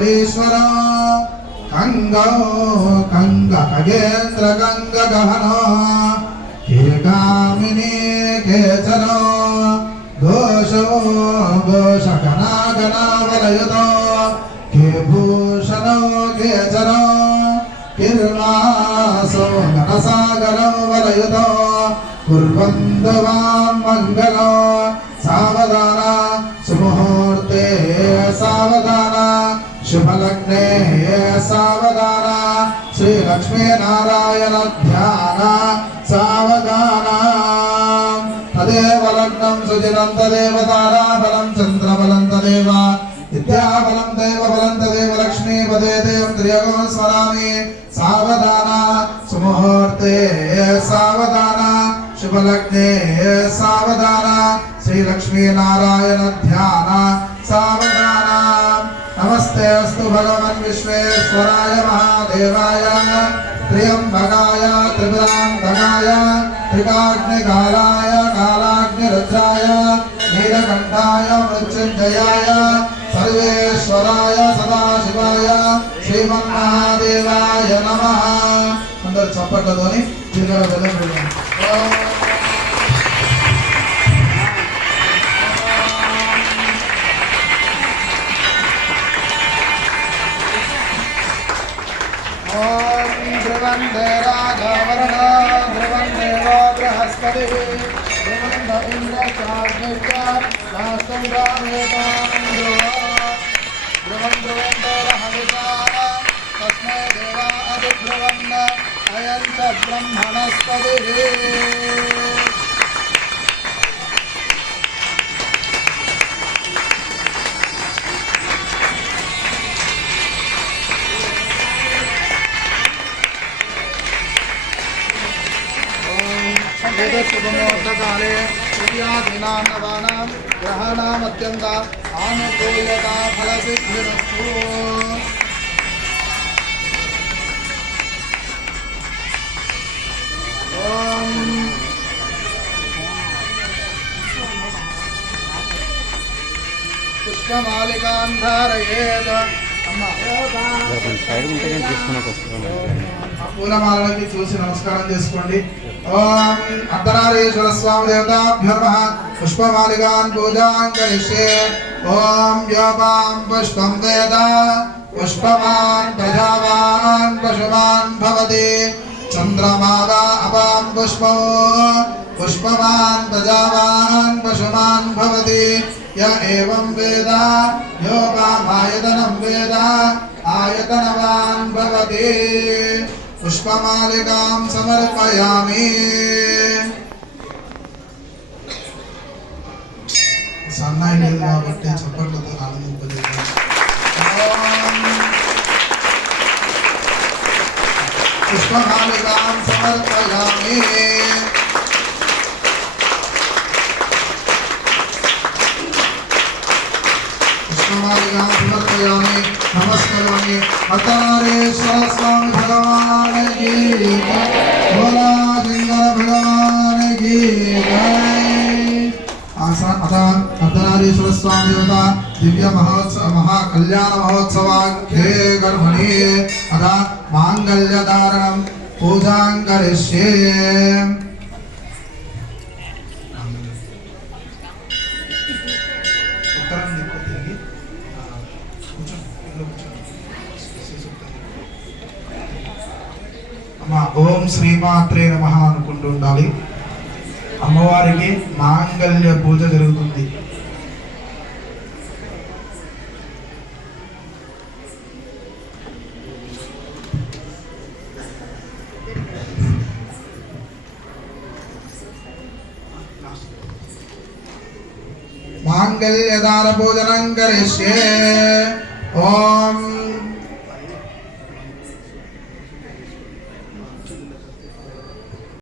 గౌరీశ్వర కంగో కంగ ఖగేంద్ర గంగ గహన. కేకామిని కేచన. ఘోషో ఘోష గణా గణా వలయుత కే భూషణ కేచన. కిర్వాసో గణసాగర వలయుత కుర్వంతు మాం శుభలగ్నే సావధాన. శ్రీ లక్ష్మీ నారాయణ ధ్యాన. సావధాన. తదేవ లగ్నం సుజితం తదేవ తారాబలం చంద్రబలం తదేవ. విద్యాబలం దైవ బలం తదేవ లక్ష్మీ పదే దేవం త్రియగం స్మరామి. సావధాన. సుముహూర్తే సావధాన. శుభలగ్నే సావధాన. శ్రీ లక్ష్మీ నారాయణ ధ్యాన. సావధాన. నమస్తే అస్తు భగవన్ విశ్వేశ్వరాయ మహాదేవాయ త్ర్యంబకాయ త్రిపురాంతకాయ త్రికాగ్నికాలాయ కాలాగ్నిరుద్రాయ నీలకంఠాయ మృత్యుంజయాయ సర్వేశ్వరాయ సదాశివాయ శ్రీమన్మహాదేవాయ నమ అందరు చప్పట్లతోని తిరుగల వెళ్ళండి रहविषा तस्मै देवा अधिध्रुवन् अयं च ब्रह्मणस्पतिः वेदशुभमुहूर्तकाले सूर्यादीनां नवानां ग्रहाणामत्यन्त आनुकूल्यता फलसिद्धिरस्तु ॐ పుష్పమాలికాం ధారయేత్ అమ్మ కొంచెం సైడ్ ఉంటే పూలమాలకి చూసి నమస్కారం చేసుకోండి. ఓం అర్ధనారీశ్వర స్వామి దేవతాభ్యో నమః. పుష్పమాలికాన్ పూజాన్ కరిష్యే. ఓం వ్యోపాం పుష్పం వేద. పుష్పమాన్ ప్రజావాన్ పశుమాన్ భవతి. చంద్రమాగా అపాం పుష్పో. పుష్పమాన్ ప్రజావాన్ పశుమాన్ భవతి. య ఏవం వేద? యోగామాయతనం వేద. ఆయతనవాన్ భవతి. పుష్పమాలికాం సమర్పయామి సన్నాయి లేదు కాబట్టి చప్పట్లతో ఆనందింపజేయాలి పుష్పమాలికాం సమర్పయామి పుష్పమాలికాం సమర్పయామి నమస్కరోమి అతారేశ్వర స్వామి భగవానికి భోలా శంకర భగవానికి అర్ధనారీశ్వర స్వామి యొక్క దివ్య మహోత్సవ మహా కళ్యాణ మహోత్సవాఖ్యే గర్భణి. అదా మాంగళ్యధారణం పూజాం కరిష్యే. అమ్మ ఓం శ్రీమాత్రే నమ అనుకుంటూ ఉండాలి. అమ్మవారికి మాంగళ్య పూజ జరుగుతుంది. మాంగళ్యదార భోజనం కరిష్యే. ఓం